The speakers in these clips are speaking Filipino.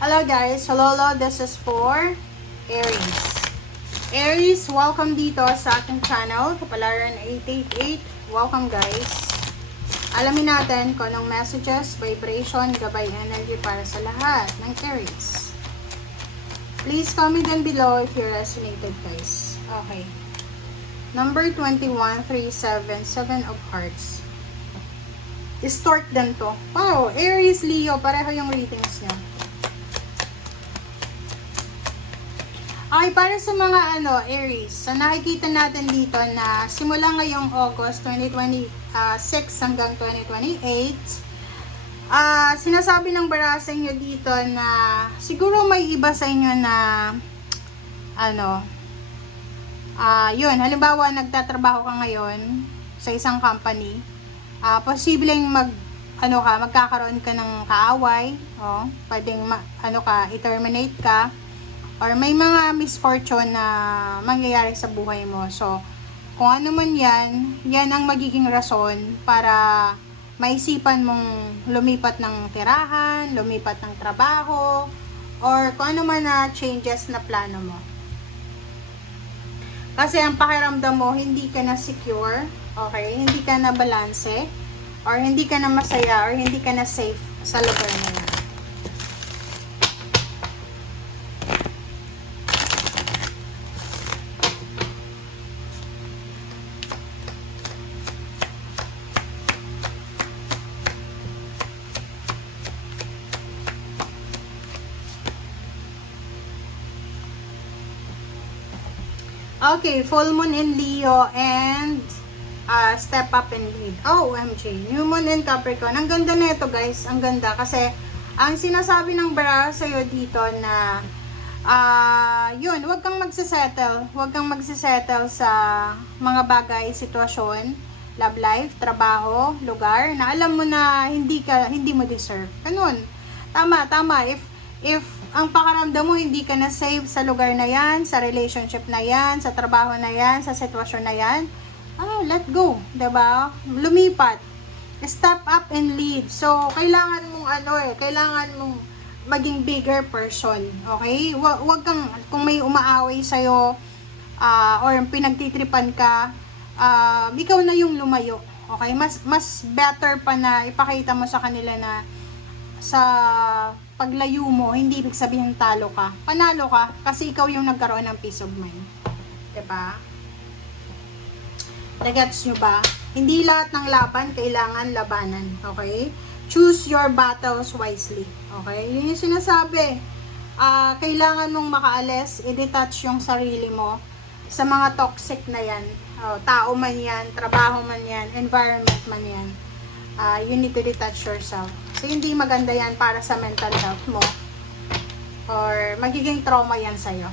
Hello guys, hello, this is for Aries. Aries, welcome dito sa ating channel, Kapalaran 888. Welcome guys. Alamin natin kung anong messages, vibration, gabay, energy para sa lahat ng Aries. Please comment down below if you resonated guys. Okay. Number 21, 37, 7 of Hearts. Distort din to. Wow, Aries, Leo, pareho yung readings niya. Okay, para sa mga Aries, so nakikita natin dito na simula ngayong August 2026 hanggang 2028, sinasabi ng bara sa inyo dito na siguro may iba sa inyo na yun, halimbawa nagtatrabaho ka ngayon sa isang company, posibleng magkakaroon ka ng kaaway, pwedeng i-terminate ka, or may mga misfortune na mangyayari sa buhay mo. So, kung ano man yan ang magiging rason para maisipan mong lumipat ng tirahan, lumipat ng trabaho, or kung ano man na changes na plano mo. Kasi ang pakiramdam mo, hindi ka na secure, okay? Hindi ka na balanse, or hindi ka na masaya, or hindi ka na safe sa lugar na yan. Okay, full moon in Leo and step up and lead. Oh, OMG. New moon in Capricorn. Ang ganda na ito guys. Ang ganda kasi ang sinasabi ng bara sa'yo dito na yun, huwag kang magsisettle. Huwag kang magsisettle sa mga bagay, sitwasyon, love life, trabaho, lugar na alam mo na hindi mo deserve. Ganun. Tama. If ang pakaramdam mo hindi ka na safe sa lugar na yan, sa relationship na yan, sa trabaho na yan, sa sitwasyon na yan, let go, 'di ba? Lumipat. Step up and lead. So, kailangan mong kailangan mong maging bigger person, okay? Wag kang, kung may umaaway sa iyo or pinagtitripan ka, ikaw na yung lumayo. Okay? Mas better pa na ipakita mo sa kanila na sa paglayo mo, hindi ibig sabihin talo ka. Panalo ka kasi ikaw yung nagkaroon ng peace of mind. 'Di ba? Nagets nyo ba? Hindi lahat ng laban kailangan labanan. Okay? Choose your battles wisely. Okay? Yun yung sinasabi. Kailangan mong makaalis, i-detach yung sarili mo sa mga toxic na yan. Tao man yan, trabaho man yan, environment man yan. You need to detach yourself. So, hindi maganda yan para sa mental health mo. Or, magiging trauma yan sa'yo.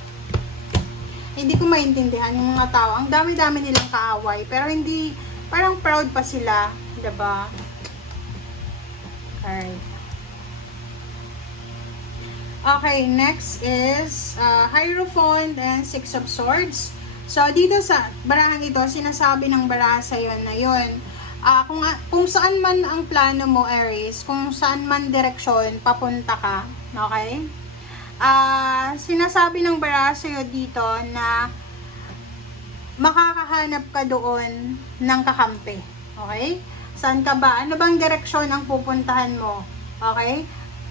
Hindi ko maintindihan yung mga tao. Ang dami-dami nilang kaaway. Pero hindi, parang proud pa sila. Diba? Alright. Okay, next is Hierophant and Six of Swords. So, dito sa barahan ito, sinasabi ng baraha sa'yo na yun. Kung saan man ang plano mo, Aries, kung saan man direksyon papunta ka, okay? Sinasabi ng baraha sa'yo dito na makakahanap ka doon ng kakampi, okay? Saan ka ba? Ano bang direksyon ang pupuntahan mo, okay?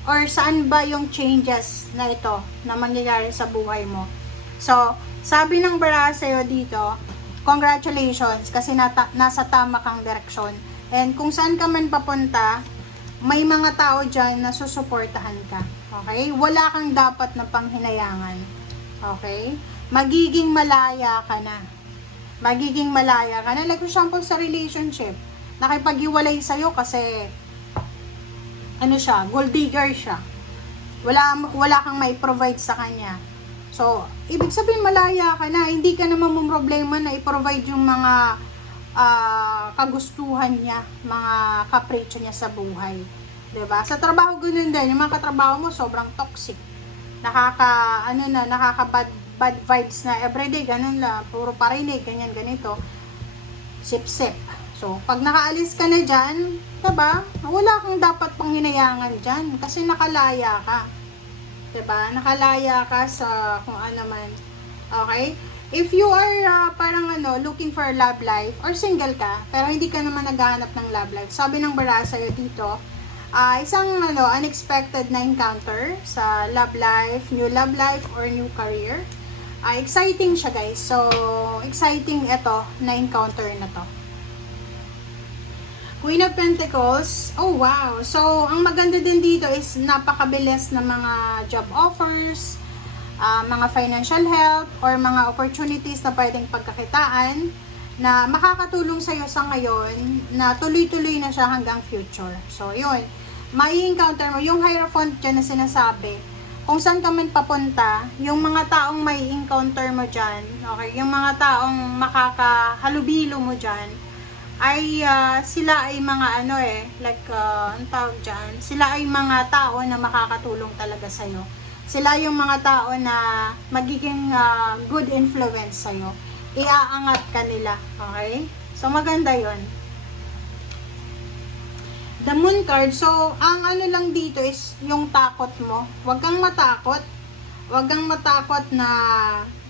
Or saan ba yung changes na ito na mangyayari sa buhay mo? So, sabi ng baraha sa'yo dito, congratulations kasi nasa tama kang direksyon. And kung saan ka man papunta, may mga tao dyan na susuportahan ka. Okay? Wala kang dapat na panghinayangan. Okay? Magiging malaya ka na. Magiging malaya ka na. Like for example sa relationship, nakipag-iwalay sa'yo kasi gold digger siya. Wala kang may provide sa kanya. So, ibig sabihin malaya ka na, hindi ka naman problema na i-provide yung mga kagustuhan niya, mga kapritsyo niya sa buhay. 'Di ba? Sa trabaho ganoon din, yung mga katrabaho mo sobrang toxic. Bad vibes na everyday, ganun lang, puro parinig, ganyan ganito. Sip-sip. So, pag nakaalis ka na diyan, 'di ba? Wala kang dapat pang hinayangan diyan kasi nakalaya ka. 'Diba? Nakalaya ka sa kung ano man. Okay? If you are parang looking for a love life or single ka, pero hindi ka naman naghahanap ng love life, sabi ng bara sa'yo dito, isang unexpected na encounter sa love life, new love life, or new career. Exciting siya guys. So, exciting ito na encounter na to. Queen of Pentacles. Oh, wow. So, ang maganda din dito is napakabilis na mga job offers, mga financial help, or mga opportunities na pwedeng pagkakitaan na makakatulong sa'yo sa ngayon na tuloy-tuloy na siya hanggang future. So, yun. May encounter mo. Yung Hierophant dyan na sinasabi, kung saan ka man papunta, yung mga taong may encounter mo dyan, okay, yung mga taong makakahalubilo mo dyan, ay sila ay mga ang tawag dyan, sila ay mga tao na makakatulong talaga sa'yo. Sila yung mga tao na magiging good influence sa'yo. Iaangat ka nila. Okay? So, maganda yon. The Moon card. So, ang lang dito is yung takot mo. Huwag kang matakot. Huwag kang matakot na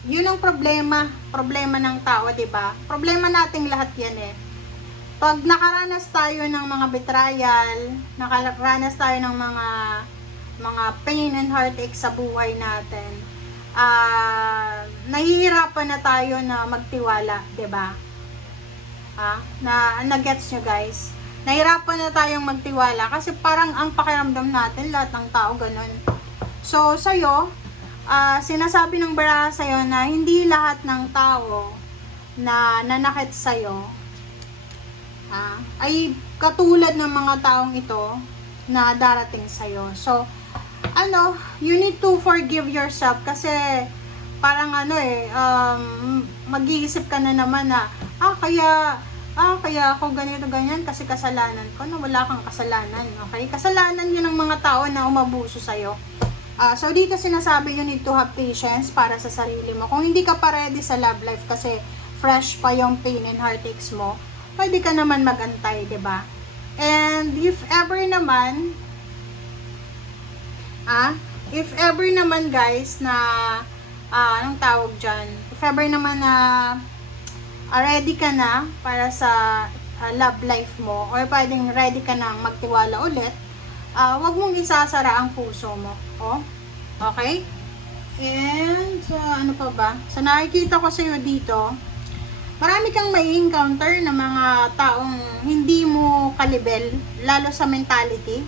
yun ang problema. Problema ng tao, diba? Problema nating lahat yan eh. Pag nakaranas tayo ng mga betrayal, nakaranas tayo ng mga pain and heartache sa buhay natin, nahihirapan na tayo na magtiwala, 'di ba? Na-gets nyo guys? Nahihirapan na tayong magtiwala kasi parang ang pakiramdam natin, lahat ng tao ganun. So, sa'yo, sinasabi ng baraha sa'yo na hindi lahat ng tao na nanakit sa'yo ay katulad ng mga taong ito na darating sa'yo. So, you need to forgive yourself kasi parang mag-iisip ka na naman na kaya ako ganito ganyan kasi kasalanan ko. No, wala kang kasalanan, okay? Kasalanan yun ng mga tao na umabuso sa'yo. So dito sinasabi you need to have patience para sa sarili mo. Kung hindi ka pa ready sa love life kasi fresh pa yung pain and heartaches mo, pwede ka naman magantay, 'di ba? And if ever naman guys na anong tawag dyan, if ever naman na ready ka na para sa love life mo, or pwedeng ready ka na magtiwala ulit, wag mong isasara ang puso mo. Okay? And ano pa ba? Sa nakikita ko sa'yo dito, marami kang may encounter na mga taong hindi mo kalibel, lalo sa mentality.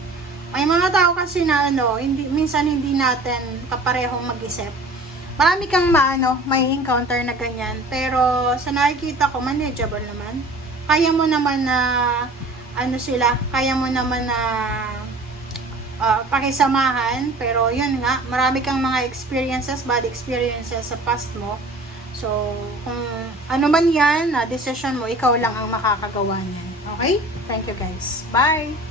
May mga tao kasi na minsan hindi natin kaparehong mag-isip. Marami kang may encounter na ganyan, pero sa nakikita ko manageable naman. Kaya mo naman na kaya mo naman na pakisamahan, pero yun nga, marami kang mga experiences, bad experiences sa past mo. So, kung ano man yan, decision mo, ikaw lang ang makakagawa niyan. Okay? Thank you guys. Bye!